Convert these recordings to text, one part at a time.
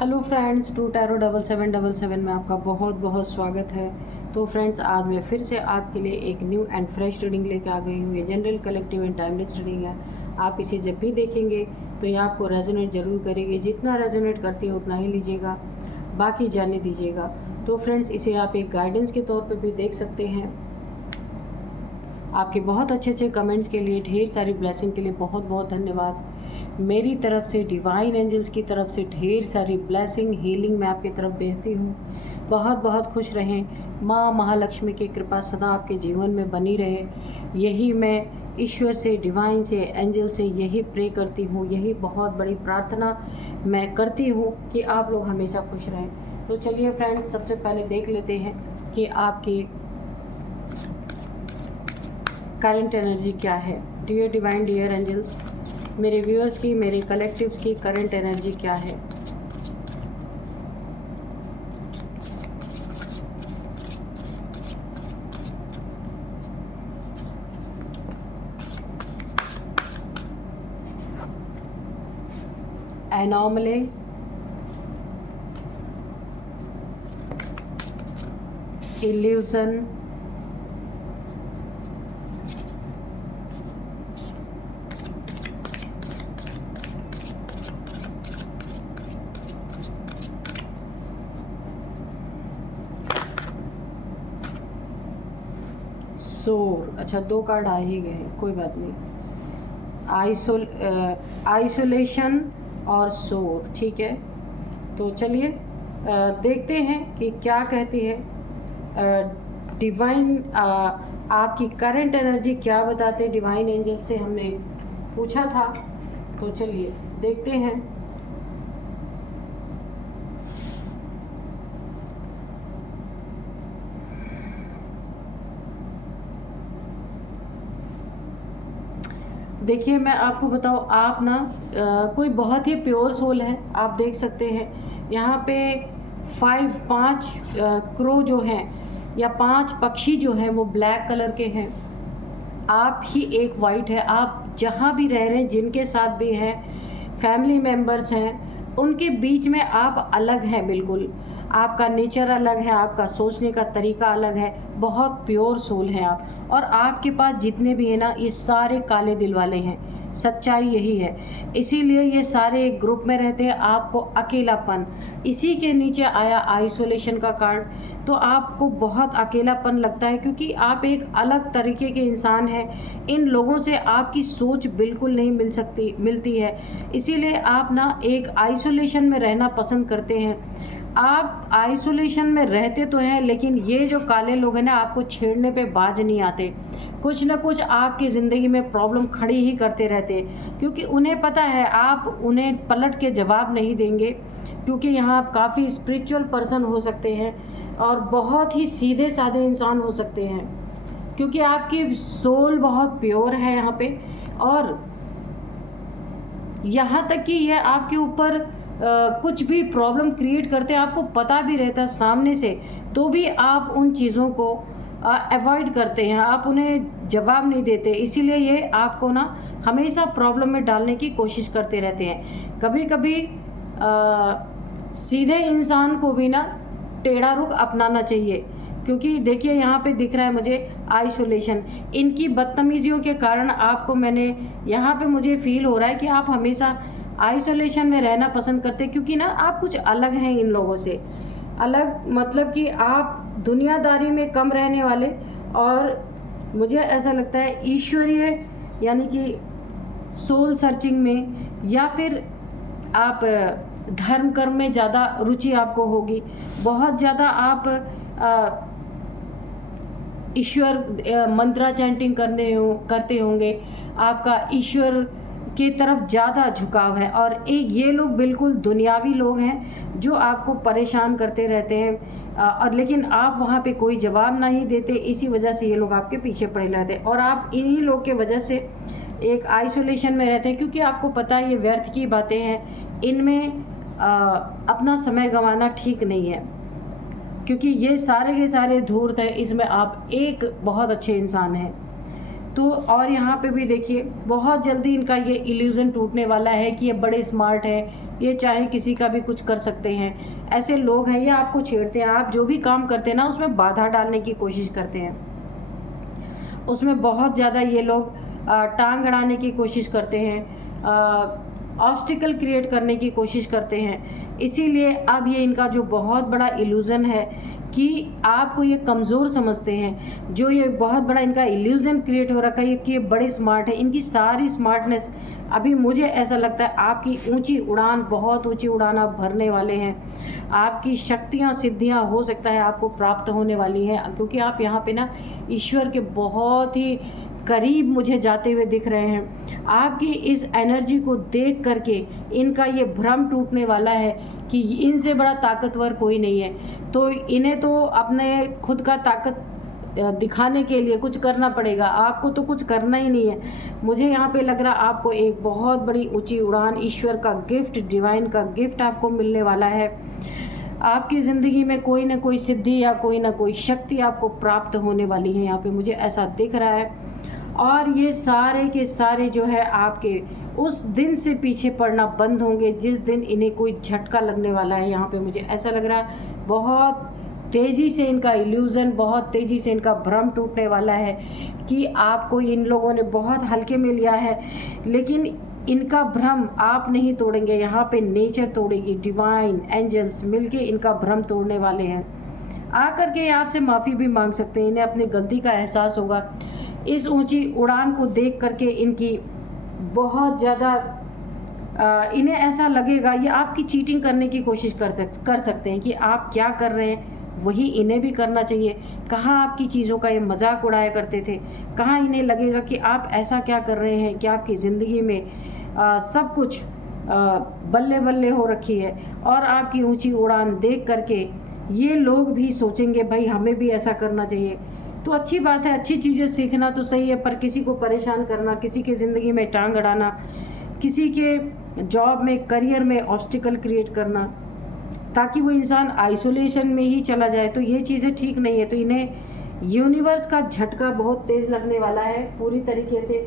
Hello friends, to tarot 7777 में आपका बहुत बहुत स्वागत है। तो फ्रेंड्स, आज मैं फिर से आपके लिए एक न्यू एंड फ्रेश रीडिंग लेके आ गई हूँ। ये general, collective and timeless reading है। आप इसे जब भी देखेंगे तो ये आपको रेजोनेट ज़रूर करेगी। जितना रेजोनेट करती है उतना ही लीजिएगा, बाकी जाने दीजिएगा। तो फ्रेंड्स, इसे आप एक गाइडेंस के तौर पर भी देख सकते हैं। आपके बहुत अच्छे अच्छे कमेंट्स के लिए, ढेर सारी ब्लेसिंग के लिए बहुत बहुत धन्यवाद। मेरी तरफ से, डिवाइन एंजल्स की तरफ से ढेर सारी ब्लेसिंग, हीलिंग मैं आपकी तरफ भेजती हूँ। बहुत बहुत खुश रहें। माँ महालक्ष्मी की कृपा सदा आपके जीवन में बनी रहे, यही मैं ईश्वर से, डिवाइन से, एंजल से यही प्रे करती हूँ। यही बहुत बड़ी प्रार्थना मैं करती हूँ कि आप लोग हमेशा खुश रहें। तो चलिए फ्रेंड्स, सबसे पहले देख लेते हैं कि आपकी करंट एनर्जी क्या है। डियर डिवाइन, डियर एंजल्स, मेरे व्यूअर्स की, मेरे कलेक्टिव्स की करंट एनर्जी क्या है। एनॉमली, इल्यूजन, सोर। अच्छा, दो कार्ड आ ही गए, कोई बात नहीं। आइसोलेशन और सोर, ठीक है। तो चलिए देखते हैं कि क्या कहती है डिवाइन। आपकी करंट एनर्जी क्या बताते हैं डिवाइन एंजल से, हमने पूछा था। तो चलिए देखते हैं। देखिए, मैं आपको बताऊँ, आप ना कोई बहुत ही प्योर सोल है। आप देख सकते हैं यहाँ पे पाँच क्रो जो हैं, या 5 पक्षी जो हैं वो ब्लैक कलर के हैं। आप ही एक वाइट है। आप जहाँ भी रह रहे हैं, जिनके साथ भी हैं, फैमिली मेम्बर्स हैं, उनके बीच में आप अलग हैं बिल्कुल। आपका नेचर अलग है, आपका सोचने का तरीका अलग है। बहुत प्योर सोल है आप। और आपके पास जितने भी हैं ना, ये सारे काले दिल वाले हैं। सच्चाई यही है, इसीलिए ये सारे एक ग्रुप में रहते हैं। आपको अकेलापन, इसी के नीचे आया आइसोलेशन का कार्ड। तो आपको बहुत अकेलापन लगता है, क्योंकि आप एक अलग तरीके के इंसान हैं। इन लोगों से आपकी सोच बिल्कुल नहीं मिलती है। इसीलिए आप ना एक आइसोलेशन में रहना पसंद करते हैं। आप आइसोलेशन में रहते तो हैं, लेकिन ये जो काले लोग हैं ना, आपको छेड़ने पे बाज नहीं आते। कुछ ना कुछ आपकी ज़िंदगी में प्रॉब्लम खड़ी ही करते रहते, क्योंकि उन्हें पता है आप उन्हें पलट के जवाब नहीं देंगे। क्योंकि यहाँ आप काफ़ी स्पिरिचुअल पर्सन हो सकते हैं और बहुत ही सीधे साधे इंसान हो सकते हैं, क्योंकि आपकी सोल बहुत प्योर है यहाँ पे। और यहाँ तक कि यह आपके ऊपर कुछ भी प्रॉब्लम क्रिएट करते हैं, आपको पता भी रहता है सामने से, तो भी आप उन चीज़ों को अवॉइड करते हैं, आप उन्हें जवाब नहीं देते। इसीलिए ये आपको ना हमेशा प्रॉब्लम में डालने की कोशिश करते रहते हैं। कभी कभी सीधे इंसान को भी ना टेढ़ा रुख अपनाना चाहिए, क्योंकि देखिए यहाँ पे दिख रहा है मुझे आइसोलेशन। इनकी बदतमीजियों के कारण आपको, मैंने यहाँ पे मुझे फील हो रहा है कि आप हमेशा आइसोलेशन में रहना पसंद करते हैं, क्योंकि ना आप कुछ अलग हैं इन लोगों से। अलग मतलब कि आप दुनियादारी में कम रहने वाले, और मुझे ऐसा लगता है ईश्वरीय यानी कि सोल सर्चिंग में, या फिर आप धर्म कर्म में ज़्यादा रुचि आपको होगी। बहुत ज़्यादा आप ईश्वर मंत्रा चैंटिंग करते होंगे। आपका ईश्वर की तरफ ज़्यादा झुकाव है। और एक ये लोग बिल्कुल दुनियावी लोग हैं जो आपको परेशान करते रहते हैं, और लेकिन आप वहाँ पे कोई जवाब नहीं देते। इसी वजह से ये लोग आपके पीछे पड़े रहते हैं, और आप इन्हीं लोग के वजह से एक आइसोलेशन में रहते हैं, क्योंकि आपको पता है ये व्यर्थ की बातें हैं। इनमें अपना समय गंवाना ठीक नहीं है, क्योंकि ये सारे के सारे धूर्त है। इसमें आप एक बहुत अच्छे इंसान हैं। तो और यहाँ पे भी देखिए बहुत जल्दी इनका ये इल्यूज़न टूटने वाला है कि ये बड़े स्मार्ट हैं, ये चाहे किसी का भी कुछ कर सकते हैं। ऐसे लोग हैं, ये आपको छेड़ते हैं। आप जो भी काम करते हैं ना उसमें बाधा डालने की कोशिश करते हैं, उसमें बहुत ज़्यादा ये लोग टांग अड़ाने की कोशिश करते हैं, ऑब्स्टिकल क्रिएट करने की कोशिश करते हैं। इसीलिए अब ये इनका जो बहुत बड़ा इल्यूज़न है कि आपको ये कमज़ोर समझते हैं, जो ये बहुत बड़ा इनका इल्यूज़न क्रिएट हो रखा है कि ये बड़े स्मार्ट है। इनकी सारी स्मार्टनेस अभी मुझे ऐसा लगता है आपकी ऊंची उड़ान, बहुत ऊंची उड़ान आप भरने वाले हैं। आपकी शक्तियाँ सिद्धियाँ हो सकता है आपको प्राप्त होने वाली हैं, क्योंकि आप यहाँ पे ना ईश्वर के बहुत ही करीब मुझे जाते हुए दिख रहे हैं। आपकी इस एनर्जी को देख करके इनका ये भ्रम टूटने वाला है कि इनसे बड़ा ताकतवर कोई नहीं है। तो इन्हें तो अपने खुद का ताकत दिखाने के लिए कुछ करना पड़ेगा, आपको तो कुछ करना ही नहीं है। मुझे यहाँ पे लग रहा आपको एक बहुत बड़ी ऊंची उड़ान, ईश्वर का गिफ्ट, डिवाइन का गिफ्ट आपको मिलने वाला है। आपकी ज़िंदगी में कोई ना कोई सिद्धि या कोई ना कोई शक्ति आपको प्राप्त होने वाली है, यहाँ पे मुझे ऐसा दिख रहा है। और ये सारे के सारे जो है आपके उस दिन से पीछे पड़ना बंद होंगे जिस दिन इन्हें कोई झटका लगने वाला है। यहाँ पे मुझे ऐसा लग रहा है बहुत तेज़ी से इनका इल्यूज़न, बहुत तेज़ी से इनका भ्रम टूटने वाला है कि आपको इन लोगों ने बहुत हल्के में लिया है, लेकिन इनका भ्रम आप नहीं तोड़ेंगे। यहाँ पे नेचर तोड़ेगी, डिवाइन एंजल्स मिलके इनका भ्रम तोड़ने वाले हैं। आकर के आपसे माफ़ी भी मांग सकते हैं, इन्हें अपनी गलती का एहसास होगा। इस ऊंची उड़ान को देख करके इनकी बहुत ज़्यादा इन्हें ऐसा लगेगा, ये आपकी चीटिंग करने की कोशिश कर सकते हैं कि आप क्या कर रहे हैं वही इन्हें भी करना चाहिए। कहाँ आपकी चीज़ों का ये मजाक उड़ाया करते थे, कहाँ इन्हें लगेगा कि आप ऐसा क्या कर रहे हैं कि आपकी ज़िंदगी में सब कुछ बल्ले बल्ले हो रखी है। और आपकी ऊंची उड़ान देख करके ये लोग भी सोचेंगे भाई हमें भी ऐसा करना चाहिए। तो अच्छी बात है, अच्छी चीज़ें सीखना तो सही है, पर किसी को परेशान करना, किसी की ज़िंदगी में टांग अड़ाना, किसी के जॉब में, करियर में ऑब्स्टिकल क्रिएट करना ताकि वो इंसान आइसोलेशन में ही चला जाए, तो ये चीज़ें ठीक नहीं है। तो इन्हें यूनिवर्स का झटका बहुत तेज़ लगने वाला है पूरी तरीके से।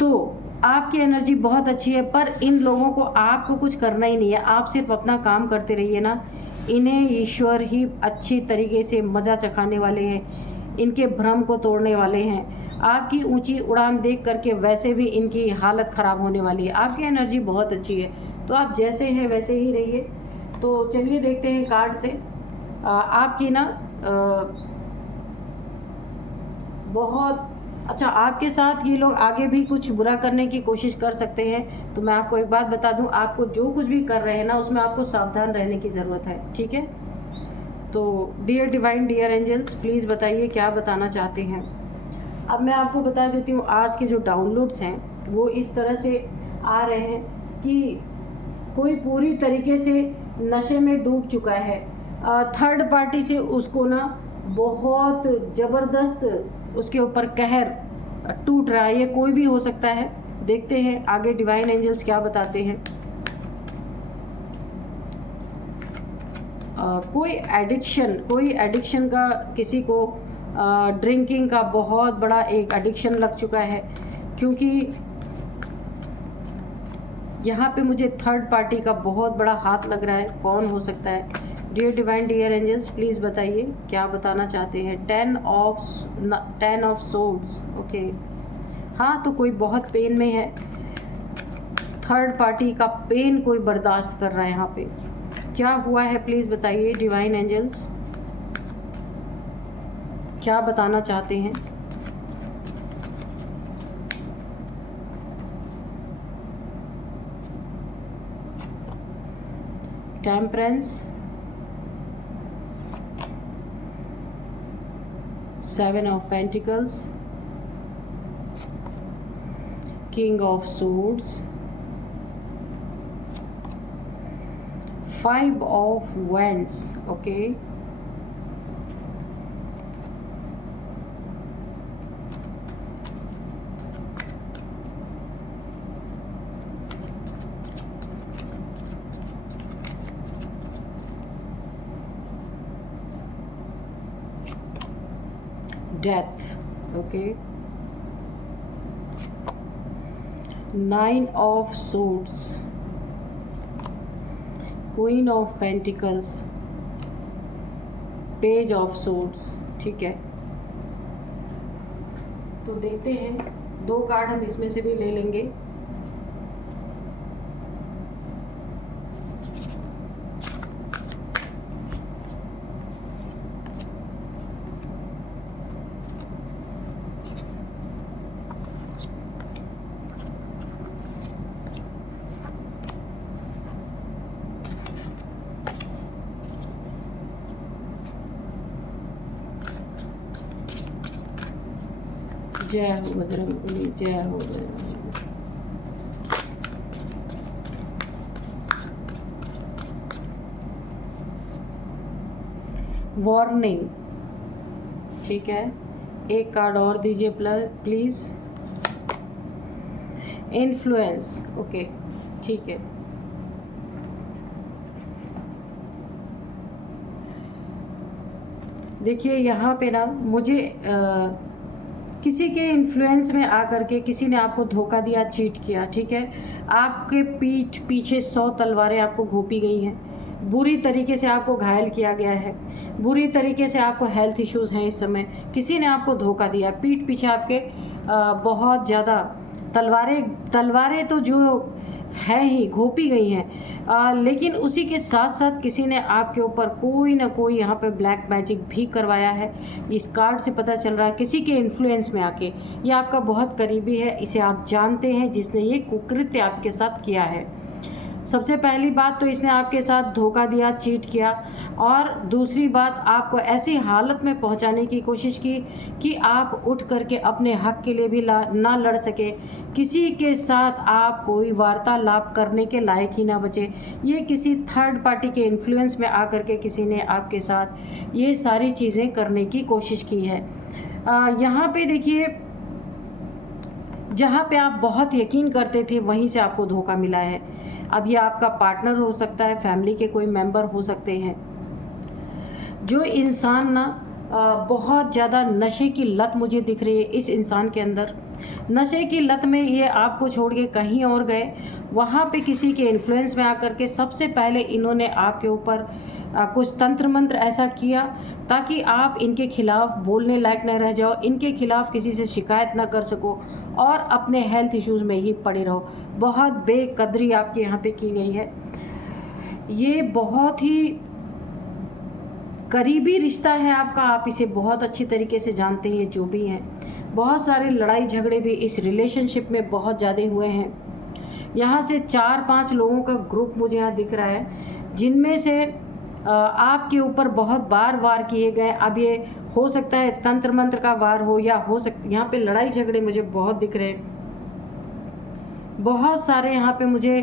तो आपकी एनर्जी बहुत अच्छी है, पर इन लोगों को आपको कुछ करना ही नहीं है, आप सिर्फ अपना काम करते रहिए ना। इन्हें ईश्वर ही अच्छी तरीके से मज़ा चखाने वाले हैं, इनके भ्रम को तोड़ने वाले हैं। आपकी ऊंची उड़ान देख करके वैसे भी इनकी हालत ख़राब होने वाली है। आपकी एनर्जी बहुत अच्छी है, तो आप जैसे हैं वैसे ही रहिए। तो चलिए देखते हैं कार्ड से आपकी ना बहुत अच्छा, आपके साथ ये लोग आगे भी कुछ बुरा करने की कोशिश कर सकते हैं। तो मैं आपको एक बात बता दूं, आपको जो कुछ भी कर रहे हैं ना उसमें आपको सावधान रहने की ज़रूरत है, ठीक है। तो dear divine, dear angels, please बताइए क्या बताना चाहते हैं। अब मैं आपको बता देती हूँ आज के जो डाउनलोड्स हैं वो इस तरह से आ रहे हैं कि कोई पूरी तरीके से नशे में डूब चुका है, थर्ड पार्टी से उसको ना बहुत ज़बरदस्त उसके ऊपर कहर टूट रहा है। ये कोई भी हो सकता है। देखते हैं आगे डिवाइन एंजल्स क्या बताते हैं। कोई एडिक्शन का, किसी को ड्रिंकिंग का बहुत बड़ा एक एडिक्शन लग चुका है, क्योंकि यहाँ पे मुझे थर्ड पार्टी का बहुत बड़ा हाथ लग रहा है। कौन हो सकता है? Dear divine, dear angels, please बताइए क्या बताना चाहते हैं। 10 ऑफ सोर्ड्स, ओके। हाँ, तो कोई बहुत पेन में है, थर्ड पार्टी का पेन कोई बर्दाश्त कर रहा है। यहाँ पे क्या हुआ है प्लीज़ बताइए डिवाइन एंजल्स, क्या बताना चाहते हैं। Temperance, 7 of Pentacles, King of Swords, 5 of Wands, okay. Death. Okay, 9 of swords, queen of pentacles, page of swords. ठीक है, तो देखते हैं, 2 कार्ड हम इसमें से भी ले लेंगे। जय हो बजरंगबली, जय हो बजरंगबली। वार्निंग। ठीक है, एक कार्ड और दीजिए प्लीज। इन्फ्लुएंस। ओके, ठीक है। देखिए यहाँ पे ना मुझे किसी के इन्फ्लुएंस में आकर के किसी ने आपको धोखा दिया, चीट किया। ठीक है, आपके पीठ पीछे 100 तलवारें आपको घोंपी गई हैं, बुरी तरीके से आपको घायल किया गया है, बुरी तरीके से आपको हेल्थ इश्यूज़ हैं। इस समय किसी ने आपको धोखा दिया, पीठ पीछे आपके बहुत ज़्यादा तलवारें तो जो है ही घोंपी गई हैं, लेकिन उसी के साथ साथ किसी ने आपके ऊपर कोई ना कोई यहाँ पे ब्लैक मैजिक भी करवाया है। इस कार्ड से पता चल रहा है किसी के इन्फ्लुएंस में आके, ये आपका बहुत करीबी है, इसे आप जानते हैं जिसने ये कुकृत्य आपके साथ किया है। सबसे पहली बात तो इसने आपके साथ धोखा दिया, चीट किया, और दूसरी बात आपको ऐसी हालत में पहुंचाने की कोशिश की कि आप उठ करके अपने हक के लिए भी ना लड़ सके, किसी के साथ आप कोई वार्तालाप करने के लायक ही ना बचे। ये किसी थर्ड पार्टी के इन्फ्लुएंस में आकर के किसी ने आपके साथ ये सारी चीज़ें करने की कोशिश की है। यहाँ पे देखिए, जहाँ पे आप बहुत यकीन करते थे वहीं से आपको धोखा मिला है। अब ये आपका पार्टनर हो सकता है, फैमिली के कोई मेंबर हो सकते हैं। जो इंसान ना बहुत ज़्यादा नशे की लत मुझे दिख रही है इस इंसान के अंदर, नशे की लत में ये आपको छोड़ के कहीं और गए, वहाँ पे किसी के इन्फ्लुएंस में आकर के सबसे पहले इन्होंने आपके ऊपर कुछ तंत्र मंत्र ऐसा किया ताकि आप इनके खिलाफ बोलने लायक न रह जाओ, इनके खिलाफ किसी से शिकायत ना कर सको और अपने हेल्थ इश्यूज़ में ही पड़े रहो। बहुत बेकदरी आपके यहाँ पे की गई है। ये बहुत ही करीबी रिश्ता है आपका, आप इसे बहुत अच्छी तरीके से जानते हैं। जो भी हैं, बहुत सारे लड़ाई झगड़े भी इस रिलेशनशिप में बहुत ज़्यादा हुए हैं। यहाँ से 4-5 लोगों का ग्रुप मुझे यहाँ दिख रहा है, जिनमें से आपके ऊपर बहुत बार वार किए गए। अब ये हो सकता है तंत्र मंत्र का वार हो, या हो सकता यहाँ पे लड़ाई झगड़े मुझे बहुत दिख रहे हैं। बहुत सारे यहाँ पे मुझे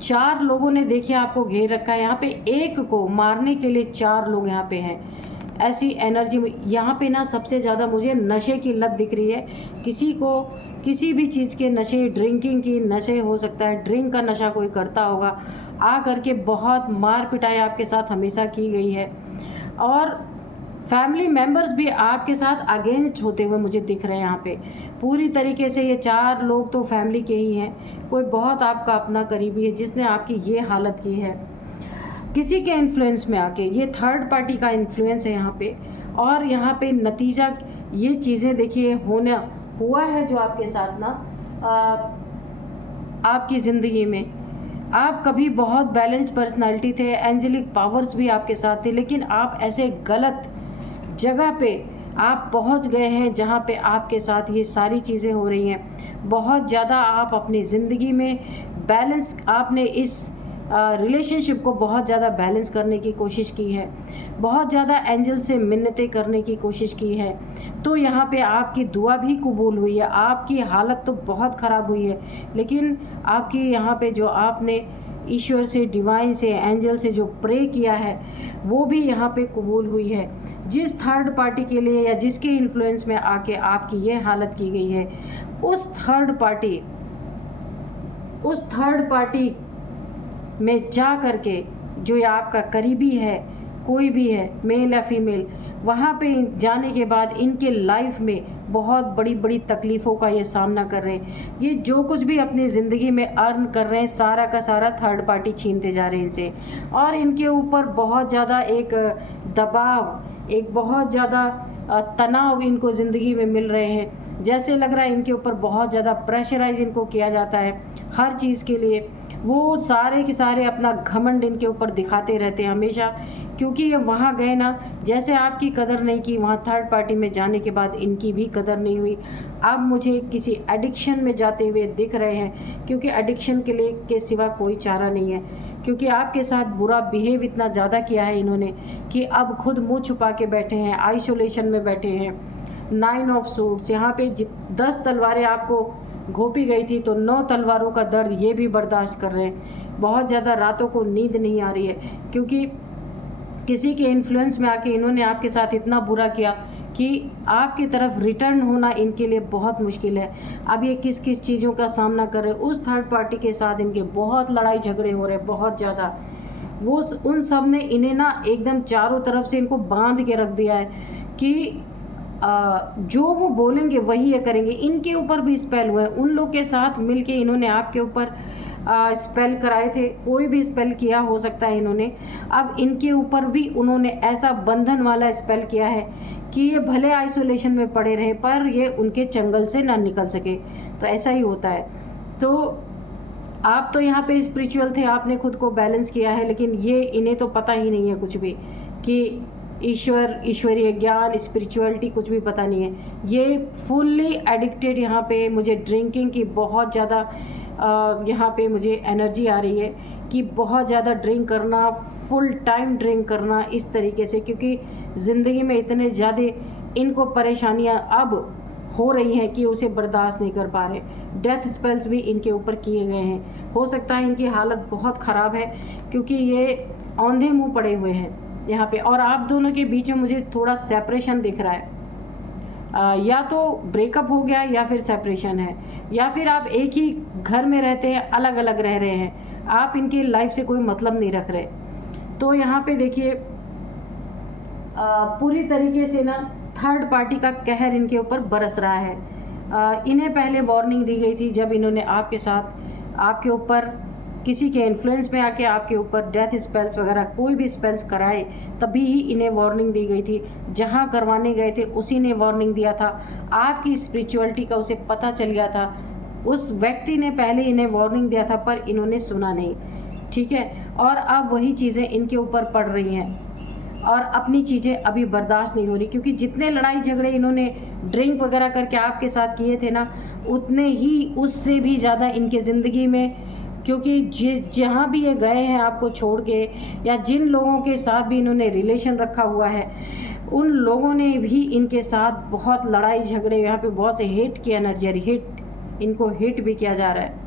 4 लोगों ने देखिए आपको घेर रखा है। यहाँ पे एक को मारने के लिए 4 लोग यहाँ पे हैं। ऐसी एनर्जी यहाँ पे ना सबसे ज़्यादा मुझे नशे की लत दिख रही है। किसी को किसी भी चीज़ के नशे, ड्रिंकिंग की नशे हो सकता है, ड्रिंक का नशा कोई करता होगा, आ करके बहुत मार पिटाई आपके साथ हमेशा की गई है। और फैमिली मेम्बर्स भी आपके साथ अगेंस्ट होते हुए मुझे दिख रहे हैं यहाँ पे पूरी तरीके से। ये 4 लोग तो फैमिली के ही हैं, कोई बहुत आपका अपना करीबी है जिसने आपकी ये हालत की है किसी के इन्फ्लुएंस में आके। ये थर्ड पार्टी का इन्फ्लुएंस है यहाँ पे। और यहाँ पे नतीजा ये चीज़ें देखिए हुआ है जो आपके साथ ना आपकी ज़िंदगी में। आप कभी बहुत बैलेंस पर्सनालिटी थे, एंजेलिक पावर्स भी आपके साथ थे, लेकिन आप ऐसे गलत जगह पे आप पहुंच गए हैं जहां पे आपके साथ ये सारी चीज़ें हो रही हैं। बहुत ज़्यादा आप अपनी ज़िंदगी में बैलेंस, आपने इस रिलेशनशिप को बहुत ज़्यादा बैलेंस करने की कोशिश की है, बहुत ज़्यादा एंजल से मिन्नतें करने की कोशिश की है। तो यहाँ पे आपकी दुआ भी कबूल हुई है। आपकी हालत तो बहुत ख़राब हुई है, लेकिन आपकी यहाँ पे जो आपने ईश्वर से, डिवाइन से, एंजल से जो प्रे किया है वो भी यहाँ पे कबूल हुई है। जिस थर्ड पार्टी के लिए या जिसके इन्फ्लुएंस में आके आपकी ये हालत की गई है, उस थर्ड पार्टी में जा करके जो ये आपका करीबी है, कोई भी है, मेल या फीमेल, वहाँ पे जाने के बाद इनके लाइफ में बहुत बड़ी बड़ी तकलीफ़ों का ये सामना कर रहे हैं। ये जो कुछ भी अपनी ज़िंदगी में अर्न कर रहे हैं सारा का सारा थर्ड पार्टी छीनते जा रहे हैं इनसे, और इनके ऊपर बहुत ज़्यादा एक दबाव, एक बहुत ज़्यादा तनाव इनको ज़िंदगी में मिल रहे हैं। जैसे लग रहा है इनके ऊपर बहुत ज़्यादा प्रेशराइज इनको किया जाता है हर चीज़ के लिए। वो सारे के सारे अपना घमंड इनके ऊपर दिखाते रहते हैं हमेशा, क्योंकि ये वहाँ गए ना, जैसे आपकी कदर नहीं की, वहाँ थर्ड पार्टी में जाने के बाद इनकी भी कदर नहीं हुई। अब मुझे किसी एडिक्शन में जाते हुए दिख रहे हैं, क्योंकि एडिक्शन के लिए के सिवा कोई चारा नहीं है, क्योंकि आपके साथ बुरा बिहेव इतना ज़्यादा किया है इन्होंने कि अब खुद मुँह छुपा के बैठे हैं, आइसोलेशन में बैठे हैं। 9 ऑफ सूट्स, यहाँ पे 10 तलवारें आपको घोंपी गई थी तो 9 तलवारों का दर्द ये भी बर्दाश्त कर रहे हैं। बहुत ज़्यादा रातों को नींद नहीं आ रही है, क्योंकि किसी के इन्फ्लुएंस में आके इन्होंने आपके साथ इतना बुरा किया कि आपकी तरफ रिटर्न होना इनके लिए बहुत मुश्किल है। अब ये किस किस चीज़ों का सामना कर रहे हैं, उस थर्ड पार्टी के साथ इनके बहुत लड़ाई झगड़े हो रहे हैं, बहुत ज़्यादा। वो उन सब ने इन्हें ना एकदम चारों तरफ से इनको बांध के रख दिया है कि जो वो बोलेंगे वही ये करेंगे। इनके ऊपर भी स्पेल हुए, उन लोग के साथ मिलके इन्होंने आपके ऊपर स्पेल कराए थे, कोई भी स्पेल किया हो सकता है इन्होंने। अब इनके ऊपर भी उन्होंने ऐसा बंधन वाला स्पेल किया है कि ये भले आइसोलेशन में पड़े रहे पर ये उनके चंगल से ना निकल सके। तो ऐसा ही होता है। तो आप तो यहाँ पे स्पिरिचुअल थे, आपने खुद को बैलेंस किया है, लेकिन ये इन्हें तो पता ही नहीं है कुछ भी कि ईश्वरीय ज्ञान, स्पिरिचुअलिटी कुछ भी पता नहीं है। ये फुल्ली एडिक्टेड, यहाँ पे मुझे ड्रिंकिंग की बहुत ज़्यादा यहाँ पे मुझे एनर्जी आ रही है कि बहुत ज़्यादा ड्रिंक करना, फुल टाइम ड्रिंक करना इस तरीके से, क्योंकि ज़िंदगी में इतने ज़्यादा इनको परेशानियाँ अब हो रही हैं कि उसे बर्दाश्त नहीं कर पा रहे। डेथ स्पेल्स भी इनके ऊपर किए गए हैं। हो सकता है इनकी हालत बहुत ख़राब है, क्योंकि ये औंधे मुँह पड़े हुए हैं यहाँ पे, और आप दोनों के बीच में मुझे थोड़ा सेपरेशन दिख रहा है। या तो ब्रेकअप हो गया या फिर सेपरेशन है, या फिर आप एक ही घर में रहते हैं, अलग अलग रह रहे हैं, आप इनकी लाइफ से कोई मतलब नहीं रख रहे। तो यहाँ पे देखिए पूरी तरीके से ना थर्ड पार्टी का कहर इनके ऊपर बरस रहा है। इन्हें पहले वार्निंग दी गई थी जब इन्होंने आपके साथ, आपके ऊपर किसी के इन्फ्लुएंस में आके आपके ऊपर डेथ स्पेल्स वगैरह कोई भी स्पेल्स कराए, तभी ही इन्हें वार्निंग दी गई थी। जहाँ करवाने गए थे उसी ने वार्निंग दिया था। आपकी स्पिरिचुअलिटी का उसे पता चल गया था, उस व्यक्ति ने पहले इन्हें वार्निंग दिया था पर इन्होंने सुना नहीं, ठीक है। और अब वही चीज़ें इनके ऊपर पड़ रही हैं और अपनी चीज़ें अभी बर्दाश्त नहीं हो रही, क्योंकि जितने लड़ाई झगड़े इन्होंने ड्रिंक वगैरह करके आपके साथ किए थे ना, उतने ही उससे भी ज़्यादा इनके ज़िंदगी में, क्योंकि जहाँ भी ये गए हैं आपको छोड़ के, या जिन लोगों के साथ भी इन्होंने रिलेशन रखा हुआ है, उन लोगों ने भी इनके साथ बहुत लड़ाई झगड़े, यहाँ पे बहुत से हिट की एनर्जी आ रही, इनको हिट भी किया जा रहा है,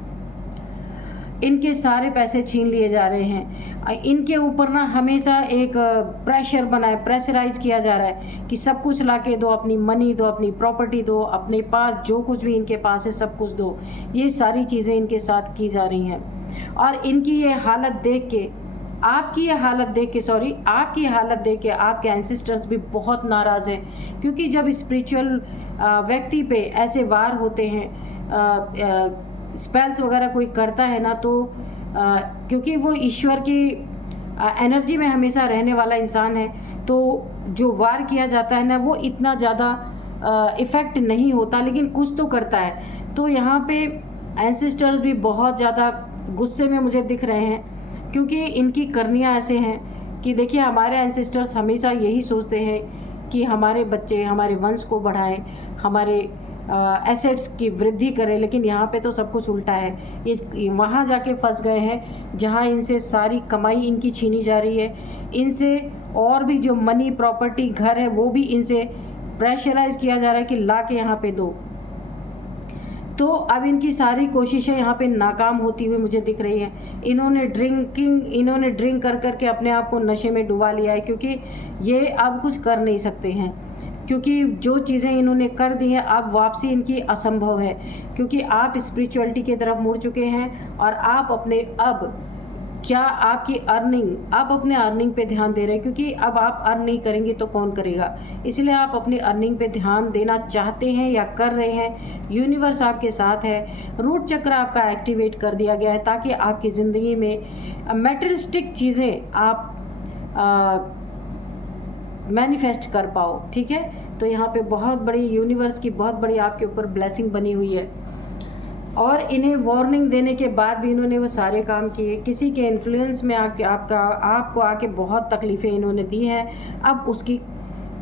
इनके सारे पैसे छीन लिए जा रहे हैं। इनके ऊपर ना हमेशा एक प्रेशर बनाए, प्रेशराइज किया जा रहा है कि सब कुछ लाके दो, अपनी मनी दो, अपनी प्रॉपर्टी दो, अपने पास जो कुछ भी इनके पास है सब कुछ दो। ये सारी चीज़ें इनके साथ की जा रही हैं। और इनकी ये हालत देख के, आपकी हालत देख के आपके एंसेस्टर्स भी बहुत नाराज़ हैं, क्योंकि जब स्पिरिचुअल व्यक्ति पे ऐसे वार होते हैं, स्पेल्स वगैरह कोई करता है ना, तो क्योंकि वो ईश्वर की एनर्जी में हमेशा रहने वाला इंसान है, तो जो वार किया जाता है ना वो इतना ज़्यादा इफ़ेक्ट नहीं होता, लेकिन कुछ तो करता है। तो यहाँ पे एंसेस्टर्स भी बहुत ज़्यादा गुस्से में मुझे दिख रहे हैं, क्योंकि इनकी करनियाँ ऐसे हैं कि देखिए, हमारे एंसेस्टर्स हमेशा यही सोचते हैं कि हमारे बच्चे हमारे वंश को बढ़ाएं, हमारे एसेट्स की वृद्धि करें, लेकिन यहाँ पे तो सब कुछ उल्टा है। ये वहाँ जाके फंस गए हैं जहाँ इनसे सारी कमाई इनकी छीनी जा रही है, इनसे और भी जो मनी, प्रॉपर्टी, घर है वो भी इनसे प्रेशराइज किया जा रहा है कि ला के यहाँ पे दो। तो अब इनकी सारी कोशिशें यहाँ पे नाकाम होती हुई मुझे दिख रही हैं। इन्होंने ड्रिंक कर करके अपने आप को नशे में डुबा लिया है, क्योंकि ये अब कुछ कर नहीं सकते हैं, क्योंकि जो चीज़ें इन्होंने कर दी हैं अब वापसी इनकी असंभव है, क्योंकि आप स्पिरिचुअलिटी की तरफ मुड़ चुके हैं और आप अपने अब क्या आपकी अर्निंग, आप अपने अर्निंग पे ध्यान दे रहे हैं, क्योंकि अब आप अर्न नहीं करेंगे तो कौन करेगा, इसलिए आप अपनी अर्निंग पे ध्यान देना चाहते हैं या कर रहे हैं। यूनिवर्स आपके साथ है, रूट चक्र आपका एक्टिवेट कर दिया गया है ताकि आपकी ज़िंदगी में मटेरियलिस्टिक चीज़ें आप मैनिफेस्ट कर पाओ। ठीक है, तो यहाँ पे बहुत बड़ी यूनिवर्स की बहुत बड़ी आपके ऊपर ब्लेसिंग बनी हुई है, और इन्हें वार्निंग देने के बाद भी इन्होंने वो सारे काम किए। किसी के इन्फ्लुएंस में आके आपको आके बहुत तकलीफ़ें इन्होंने दी हैं। अब उसकी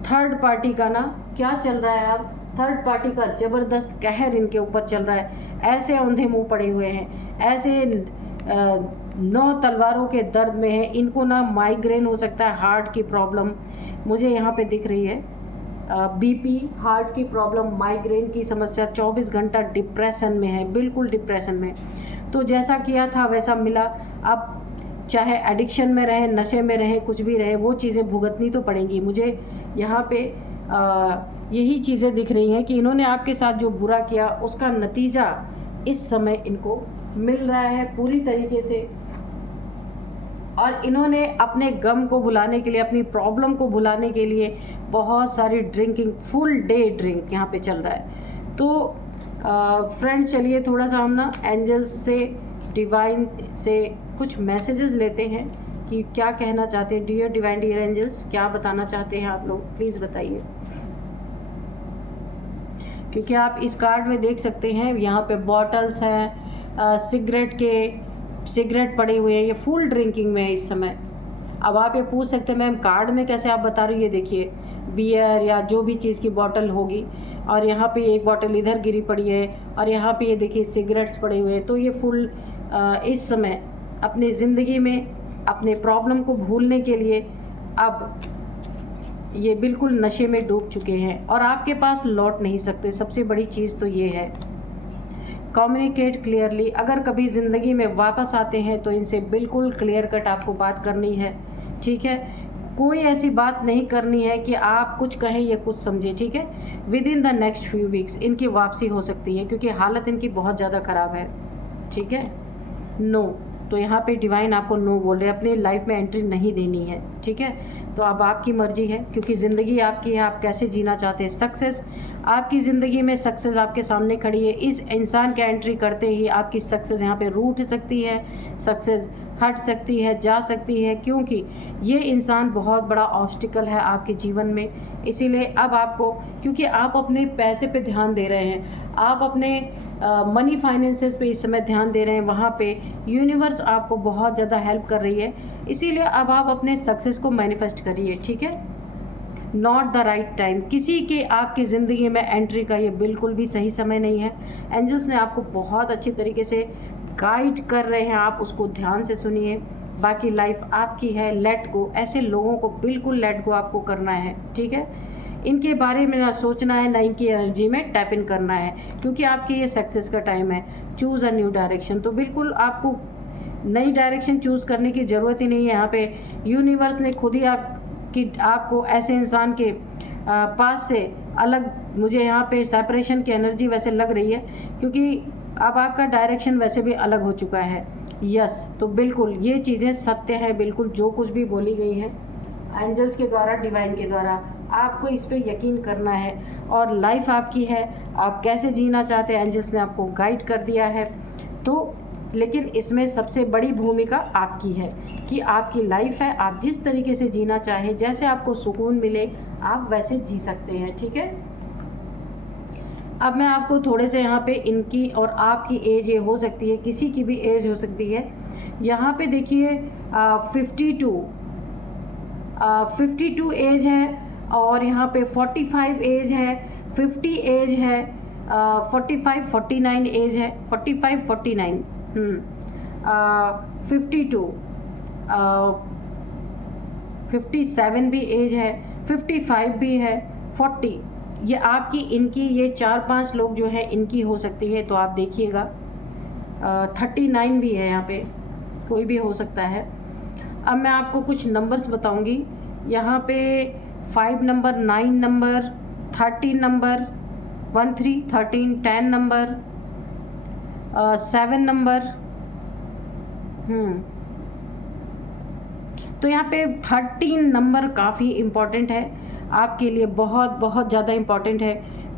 थर्ड पार्टी का ना क्या चल रहा है, अब थर्ड पार्टी का ज़बरदस्त कहर इनके ऊपर चल रहा है। ऐसे औंधे मुंह पड़े हुए हैं, ऐसे 9 तलवारों के दर्द में है। इनको ना माइग्रेन हो सकता है, हार्ट की प्रॉब्लम मुझे यहाँ पे दिख रही है, बीपी, हार्ट की प्रॉब्लम, माइग्रेन की समस्या, 24 घंटा डिप्रेशन में है, बिल्कुल डिप्रेशन में। तो जैसा किया था वैसा मिला। अब चाहे एडिक्शन में रहे, नशे में रहे, कुछ भी रहे, वो चीज़ें भुगतनी तो पड़ेंगी। मुझे यहाँ पे यही चीज़ें दिख रही हैं कि इन्होंने आपके साथ जो बुरा किया उसका नतीजा इस समय इनको मिल रहा है पूरी तरीके से, और इन्होंने अपने गम को भुलाने के लिए, अपनी प्रॉब्लम को भुलाने के लिए बहुत सारी ड्रिंकिंग, फुल डे ड्रिंक यहाँ पे चल रहा है। तो फ्रेंड्स, चलिए थोड़ा सा हम ना एंजल्स से, डिवाइन से कुछ मैसेजेस लेते हैं कि क्या कहना चाहते हैं। डियर डिवाइन, डियर एंजल्स, क्या बताना चाहते हैं आप लोग, प्लीज़ बताइए। क्योंकि आप इस कार्ड में देख सकते हैं यहाँ पे बॉटल्स हैं, सिगरेट पड़े हुए हैं, ये फुल ड्रिंकिंग में है इस समय। अब आप ये पूछ सकते हैं मैम कार्ड में कैसे आप बता रही हो, ये देखिए बियर या जो भी चीज़ की बॉटल होगी, और यहाँ पे एक बॉटल इधर गिरी पड़ी है, और यहाँ पे ये देखिए सिगरेट्स पड़े हुए हैं। तो ये फुल इस समय अपनी ज़िंदगी में अपने प्रॉब्लम को भूलने के लिए अब ये बिल्कुल नशे में डूब चुके हैं, और आपके पास लौट नहीं सकते। सबसे बड़ी चीज़ तो ये है, कम्युनिकेट क्लियरली। अगर कभी ज़िंदगी में वापस आते हैं तो इनसे बिल्कुल क्लियर कट आपको बात करनी है। ठीक है, कोई ऐसी बात नहीं करनी है कि आप कुछ कहें या कुछ समझें। ठीक है, with in the next few weeks इनकी वापसी हो सकती है, क्योंकि हालत इनकी बहुत ज़्यादा ख़राब है। ठीक है, नो, तो यहाँ पे डिवाइन आपको नो बोल रहे हैं, अपनी लाइफ में एंट्री नहीं देनी है। ठीक है, तो अब आपकी मर्जी है, क्योंकि ज़िंदगी आपकी है, आप कैसे जीना चाहते हैं। सक्सेस आपकी ज़िंदगी में, सक्सेस आपके सामने खड़ी है। इस इंसान के एंट्री करते ही आपकी सक्सेस यहाँ पे रूठ सकती है, सक्सेस हट सकती है, जा सकती है, क्योंकि ये इंसान बहुत बड़ा ऑब्स्टिकल है आपके जीवन में। इसीलिए अब आपको, क्योंकि आप अपने पैसे पे ध्यान दे रहे हैं, आप अपने मनी फाइनेंसेस पे इस समय ध्यान दे रहे हैं, वहाँ पे यूनिवर्स आपको बहुत ज़्यादा हेल्प कर रही है। इसीलिए अब आप अपने सक्सेस को मैनिफेस्ट करिए। ठीक है, नॉट द राइट टाइम, किसी के आपकी ज़िंदगी में एंट्री का ये बिल्कुल भी सही समय नहीं है। एंजल्स ने आपको बहुत अच्छी तरीके से गाइड कर रहे हैं, आप उसको ध्यान से सुनिए। बाकी लाइफ आपकी है, लेट गो। ऐसे लोगों को बिल्कुल लेट गो आपको करना है। ठीक है, इनके बारे में ना सोचना है, ना इनकी एनर्जी में टैप इन करना है, क्योंकि आपकी ये सक्सेस का टाइम है। चूज़ अ न्यू डायरेक्शन, तो बिल्कुल आपको नई डायरेक्शन चूज़ करने की ज़रूरत ही नहीं है। यहाँ पे यूनिवर्स ने खुद ही आपको ऐसे इंसान के पास से अलग, मुझे यहाँ पे सेपरेशन की एनर्जी वैसे लग रही है, क्योंकि अब आपका डायरेक्शन वैसे भी अलग हो चुका है। यस, तो बिल्कुल ये चीज़ें सत्य हैं, बिल्कुल जो कुछ भी बोली गई है एंजल्स के द्वारा, डिवाइन के द्वारा, आपको इस पे यकीन करना है। और लाइफ आपकी है, आप कैसे जीना चाहते हैं एंजल्स ने आपको गाइड कर दिया है। तो लेकिन इसमें सबसे बड़ी भूमिका आपकी है कि आपकी लाइफ है, आप जिस तरीके से जीना चाहें, जैसे आपको सुकून मिले आप वैसे जी सकते हैं। ठीक है, अब मैं आपको थोड़े से यहाँ पे इनकी और आपकी एज ये हो सकती है, किसी की भी एज हो सकती है। यहाँ पे देखिए 52 एज है, और यहाँ पे 45 एज है, 50 एज है, 45 49 एज है, 45 49 52 57 भी एज है, 55 भी है, 40, ये आपकी, इनकी, ये 4-5 लोग जो हैं इनकी हो सकती है। तो आप देखिएगा 39 भी है, यहाँ पे कोई भी हो सकता है। अब मैं आपको कुछ नंबर्स बताऊंगी। यहाँ पे 5 number, 9 number, 13 number, 13, 13, 10 number, 7 number, तो यहाँ पे 13 नंबर काफ़ी इम्पॉर्टेंट है आपके लिए, बहुत बहुत ज़्यादा इम्पॉर्टेंट है।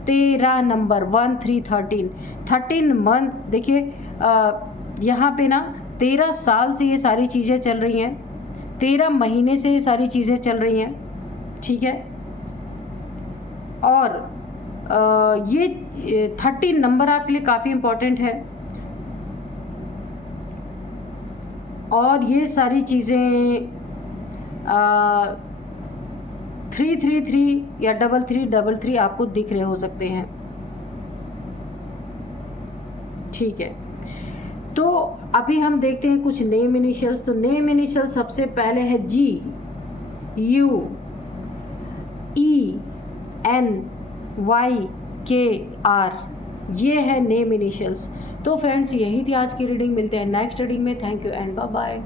13 नंबर 1 3 13 13 मंथ। देखिए यहाँ पे ना 13 साल से ये सारी चीज़ें चल रही हैं, 13 महीने से ये सारी चीज़ें चल रही हैं, ठीक है। और ये 13 नंबर आपके लिए काफ़ी इम्पॉर्टेंट है। और ये सारी चीज़ें 333 या 3333 आपको दिख रहे हो सकते हैं, ठीक है। तो अभी हम देखते हैं कुछ नेम इनिशियल्स। तो नेम इनिशियल सबसे पहले है G, U, E, N, Y, K, R, ये है नेम इनिशियल्स। तो फ्रेंड्स यही थी आज की रीडिंग। मिलते हैं नेक्स्ट रीडिंग में। Thank you and bye bye.